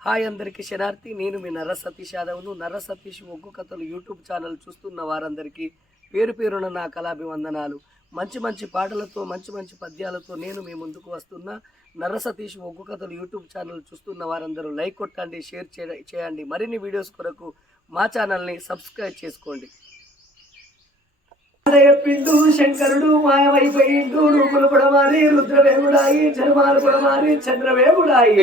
Hi అందరికీ శనార్థి నేను మీ నర్ర సతీష్ యాదవ్ను. నర్ర సతీష్ ఒగ్గు కథలు యూట్యూబ్ ఛానల్ చూస్తున్న వారందరికీ పేరు పేరున నా కళాభివందనాలు. మంచి మంచి పాటలతో మంచి మంచి పద్యాలతో నేను మీ ముందుకు వస్తున్న. నర్ర సతీష్ ఒగ్గు కథలు యూట్యూబ్ ఛానల్ చూస్తున్న వారందరూ లైక్ కొట్టండి షేర్ చేయ- చేయండి. మరిన్ని వీడియోస్ కొరకు మా ఛానల్ని సబ్స్క్రైబ్ చేసుకోండి. చెప్పిండు శంకరుడు మాయమైపోయిండు రూపులు పడమారి రుద్రవేగుడాయి జన్మాలు పడమారి చంద్రవేగుడాయి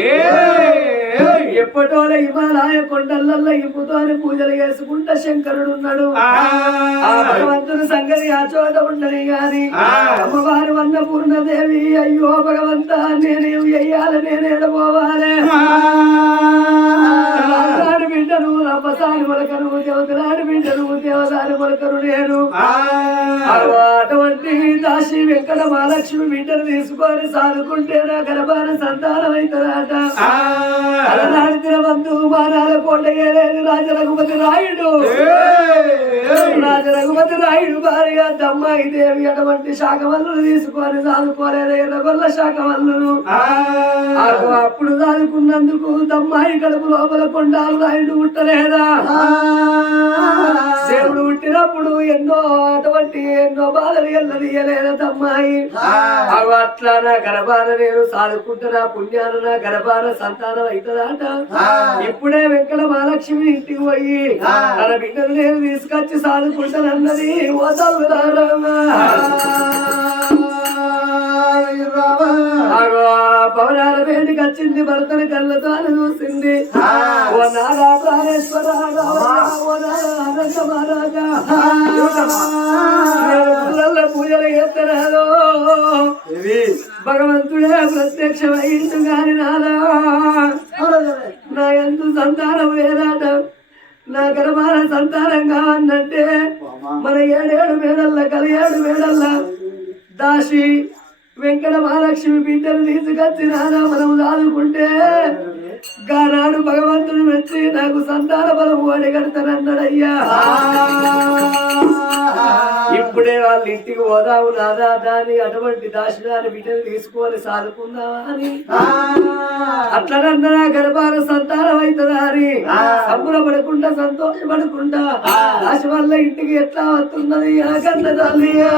ఎప్పటోల హిమాలయ కొండలల్ల ఇంపుతోని పూజలు చేసుకుంటా శంకరుడు ఉన్నాడు ఆ భగవంతుని సంగతి ఆ చోట ఉండని గాని అమ్మవారు అన్నపూర్ణదేవి అయ్యో భగవంత నేను వెయ్యాలి నేను వెంకట మహాలక్ష్మి బిడ్డను తీసుకొని సాదుకుంటే నా గర్భాన సంతానం అవుతుందట. అలనాడు తినవంతు మానాల ఏలేని రాజ రఘుపతి రాయుడు రాజ రఘుపతి రాయుడు భార్య దమ్మాయి దేవి అటువంటి శాఖవల్లును తీసుకొని సాదుకోలేదు ఎర్రగొల్ల శాఖవల్లును అప్పుడు చదువుకున్నందుకు దమ్మాయి కడుపు లోపల కొండాలు రాయుడు పుట్టలేదా? దేవుడు పుట్టినప్పుడు ఎన్నో అటువంటి ఎన్నో బాధలు ఎల్లదీయలేదా దమ్మాయి? అట్లా నా గర్భాన నేను సాదుకుంటున్నా పుణ్యాన నా గర్భాన సంతానం అవుతుందట ఇప్పుడే వెంకట మహాలక్ష్మి ఇంటికి పోయి తన బిడ్డను నేను తీసుకొచ్చి సాదుకుంటానన్నది ఓ తల్లుదారమ్మా అగో పవనాల వేడికి వచ్చింది భర్తని కళ్ళతో చూసింది. ఓ నారా ప్రాణేశ్వర ఓ పూజలు చేస్తున్నాను భగవంతుడే ప్రత్యక్షమైండు గాని నాదా. నా ఎందు సంతానం లేదాట. నా గర్భాన సంతానం కావన్నంటే మన ఏడేడు మేడల్ల కలియేడు మేడల్ల దాసి వెంకట మహాలక్ష్మి బిడ్డను తీసుకొచ్చి నానా మనం దాదుకుంటే. నాకు సంతాన బలం అడిగడతానన్నాడయ్యా ఇప్పుడే వాళ్ళ ఇంటికి పోదాము నాదా దాన్ని అటువంటి దాసిదాని బిడ్డను తీసుకొని సాదుకుందామా అని. అట్లనన్నా నా గర్భాన సంతానం అవుతుందా అని. సంబరపడకుండా సంతోషపడకుండా దాసి వల్ల ఇంటికి ఎట్లా వస్తున్నది? ఆ. కన్న తల్లియా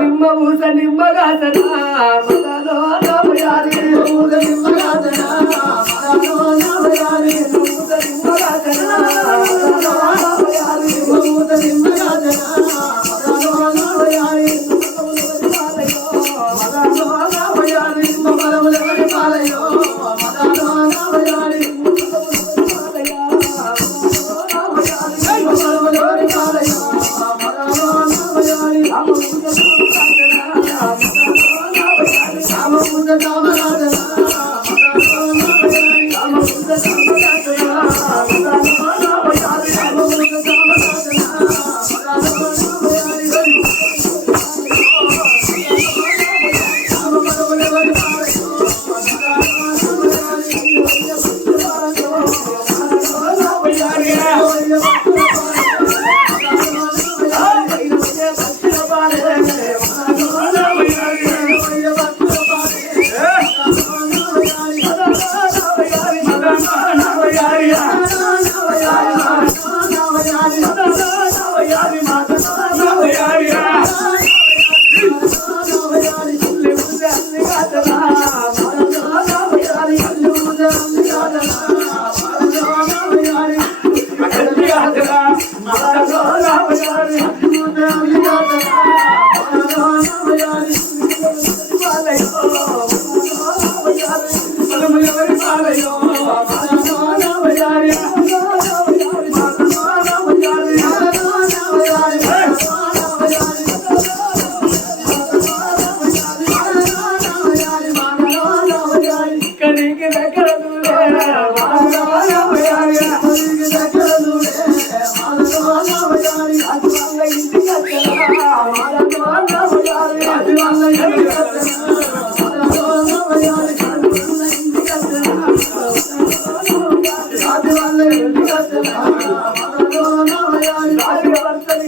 నిమ్మ పూస నిమ్మగాసనా మదలో నవయారి Пока-пока. కడికి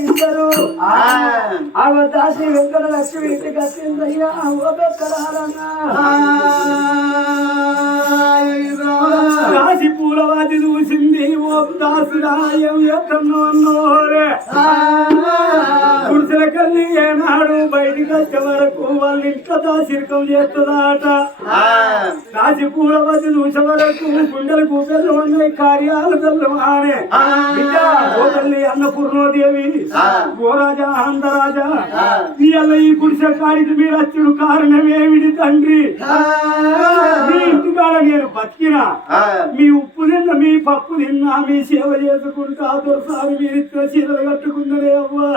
ఇద్దరు ఆమె దాసి వెంకట లక్ష్మి ఇంటికి వచ్చిందయ్యా రాసి పూలవాతి చూసింది. ఏం చేస్తున్నావు గుడిసెల కల్లి ఏనాడు బయటికి వచ్చే వరకు వాళ్ళు ఇంట్లో దాసిరికం చేస్తుందాట రాసి పూల వచ్చి చూసే వరకు గుండెలు బెల్లం ఉన్నాయి కార్యాలు బెల్లం ఆనే తల్లి అన్న పూర్ణోదేవి గోరాజా ఆంధ్రరాజా ఇవాళ ఈ గుడిసె కాడికి మీరు వచ్చుడు కారణమేమిటి తండ్రి? మీ ఇంటికాడ నేను బతికినా మీ ఉప్పు పప్పు తిన్నా మీ సేవ చేసుకుంటా దొరసారి మీరు ఇచ్చిన చీరలు కట్టుకున్నదే అవ్వా.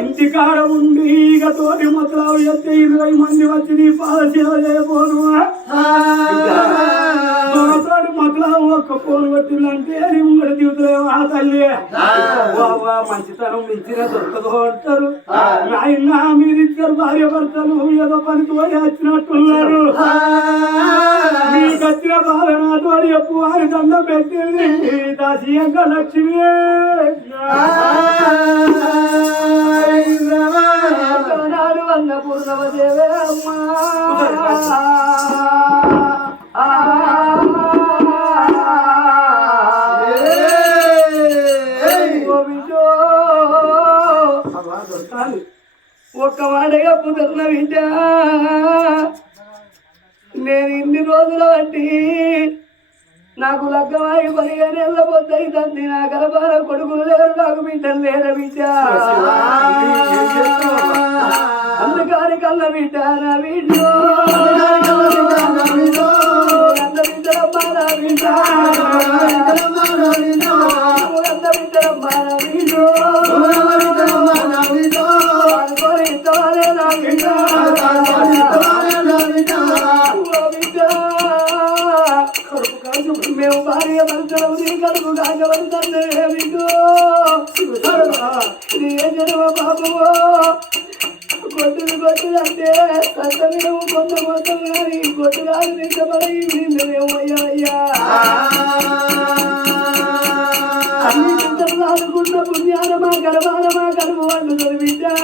ఇంటికాడ ఉండి ఇక తోటి మొదలు ఎత్తే ఇరవై మంది వచ్చి నీ పాద సేవ చేయబోను. మొదలు ఒక్క ఫోన్ కొట్టిందంటే నీ ముంగడి జీవితలేమో ఆ తల్లి. మంచితనం ఇచ్చిన దొరకదు అంటారు. నాయన మీరిద్దరు భార్య భర్తలు ఏదో పని తోడి వచ్చినట్టున్నారు. మీకు వచ్చిన బాధ నాతోడి ఎప్పు వారి దండ పెట్టింది? దాసియంగ లక్ష్మి. అన్న పూర్ణవదేవే అమ్మా. ఒక్క మాటగా పుదర్న వింటా నేను ఇన్ని రోజుల బట్టి నాకు లగ్గమాయి పదిహేనేళ్ళ పొద్దు తండ్రి నా గర్భాల కొడుకులు లేరు నాకు బిడ్డలు లేరు బిడ్డ. అందుకని కళ్ళ బిడ్డ నా బిడ్డ. మేము భార్య భర్తలు నీ కడుపు కాకవలసిందే బిడ్డు నీ జన్మ జనమ బాబు కొట్టుడు కొట్టుడు అంటే సత్తమేమో కొంత మొత్తం కానీ కొట్టురాలు నిజమని నిన్నమేమో అయ్యా అయ్యా అనుకున్న చింతలు ఆడుకున్న పుణ్యానమా గర్భానమా కడుపు వాళ్ళు చదివిద్దా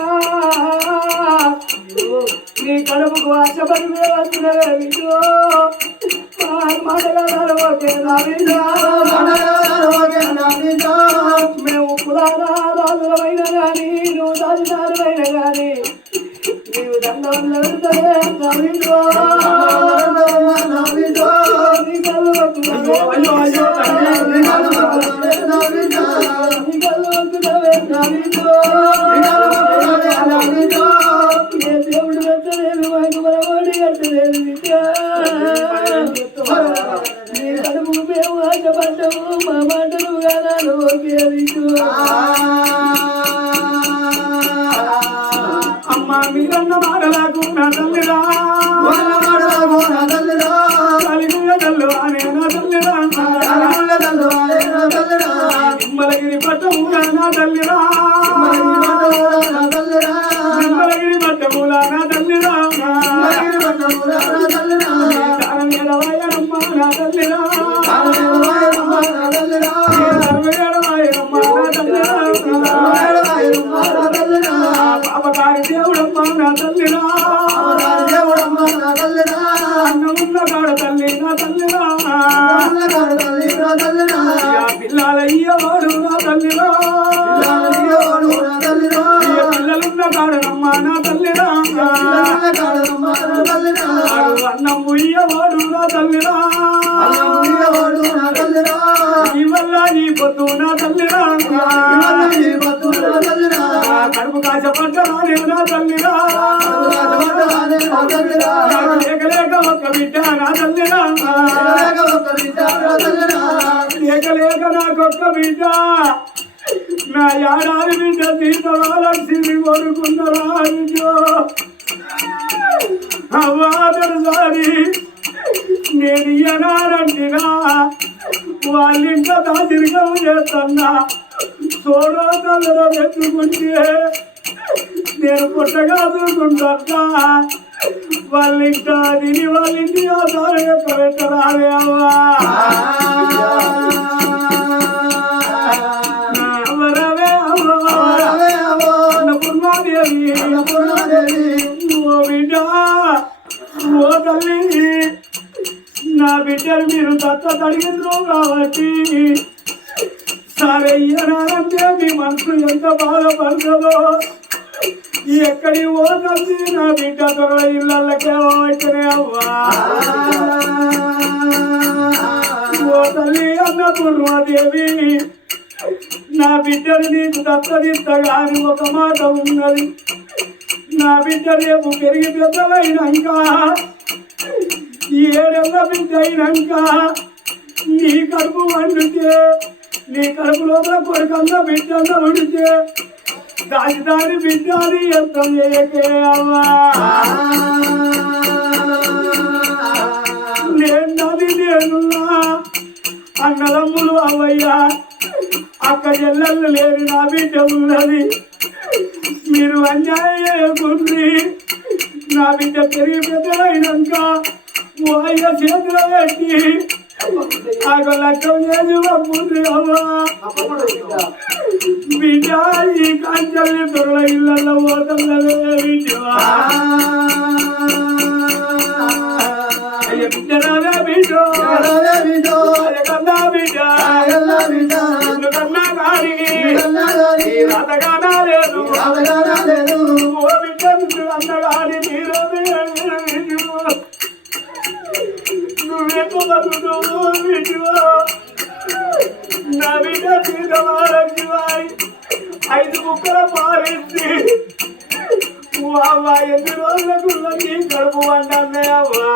నీ కడుపుకు ఆశపడి మేము వచ్చినవే మేము పురాణ రాజులమైన గాని నువ్వు దాచిదారులైన గాని నీవు దండవల్ల మీరన్న మాటలకు నా తల్లిరా. కలిగిన తల్లు అనే నా తల్లిరా. నిమ్మలగిరి పట్టముల నా తల్లిరా. నిమ్మలగిరి పట్టముల నా తల్లిరా. దానం ఎడవాయనమ్మ నా తల్లిరా నా తల్లిరా. పాపకారి దేవుడమ్మ నా తల్లిరా. అన్నమున్న కాడ తల్లి నా తల్లిరా. ఇక పిల్లలయ్యవాడు నా తల్లిరా ఇక పిల్లలున్న కాడనమ్మ నా తల్లిరా. అన్నం ఉయ్యవాడు నా తల్లిరా ఈ వల్ల నీ పొద్దు నా తల్లిరా నా కడుపు నా తల్లిరా? లేక లేక ఒక్క బిడ్డ నా తల్లిరా? లేక లేక నాకొక్క బిడ్డ? నా ఏడాది బిడ్డ తీర్థవాలక్ష్మి కోరుకున్నరా బిడ్డో అవ్వాదరుసారి నేను ఇయనారంటినా వాళ్ళింట దాచిరికం చేస్తున్నా? సోడో తల్లర పెట్టుకుంటే నేను పుట్టగా చూసుకుంటా వాళ్ళింట తిని వాళ్ళింటి ఆధారం యొక్క అవ్వా? నా బిడ్డలు మీరు దత్త అడిగిండ్రు కాబట్టి సరే సరయ్యనంటే మీ మనసు ఎంత బాధపడుతుందో ఎక్కడి పోతుంది నా బిడ్డ తొరల ఇళ్ళకే వచ్చినే అవ్వా. ఓ తల్లి అన్నపూర్వాదేవి నా బిడ్డను నీకు దత్తదిస్తగాని ఒక మాట ఉన్నది. నా బిడ్డ రేపు పెరిగి పెద్దలైనాక ఈ ఏడెళ్ళ బిడ్డ అయినాక నీ కడుపు వండితే నీ కడుపు లోపల కొడుకన్న బిడ్డన్న వండితే దాని దాని బిడ్డాది అర్థం చేయకే అవ్వా? నేను నది నేనున్నా అన్నదమ్ములు అవయ్యా. అక్క చెల్లెళ్ళు లేరు నా బిడ్డ ఉన్నది. మీరు అన్యాయం చేయకుండ్రి నా బిడ్డ పెరిగి పెద్దలైనాక ఓ అయ్య చేతిలో పెట్టి నాకు లెక్క చేసి పంపుండ్రి అవ్వా. బిడ్డ ఈ కాంచల్ని దొరల ఇళ్ళల్లో పోతున్నదే బిడ్డ అయ్య బిడ్డ. బిడ్డ. కన్నా బిడ్డ. నువ్వు కన్నా కానీ ఈ రాతగానా లేదు. ఓ బిడ్డ నువ్వు అన్నగాని నీలో బిడ్డ నా బిడ్డ ఐదు ముక్కల పాలించి అవ్వ ఎన్ని రోజులకు నీ కడుపు అంటే అవ్వా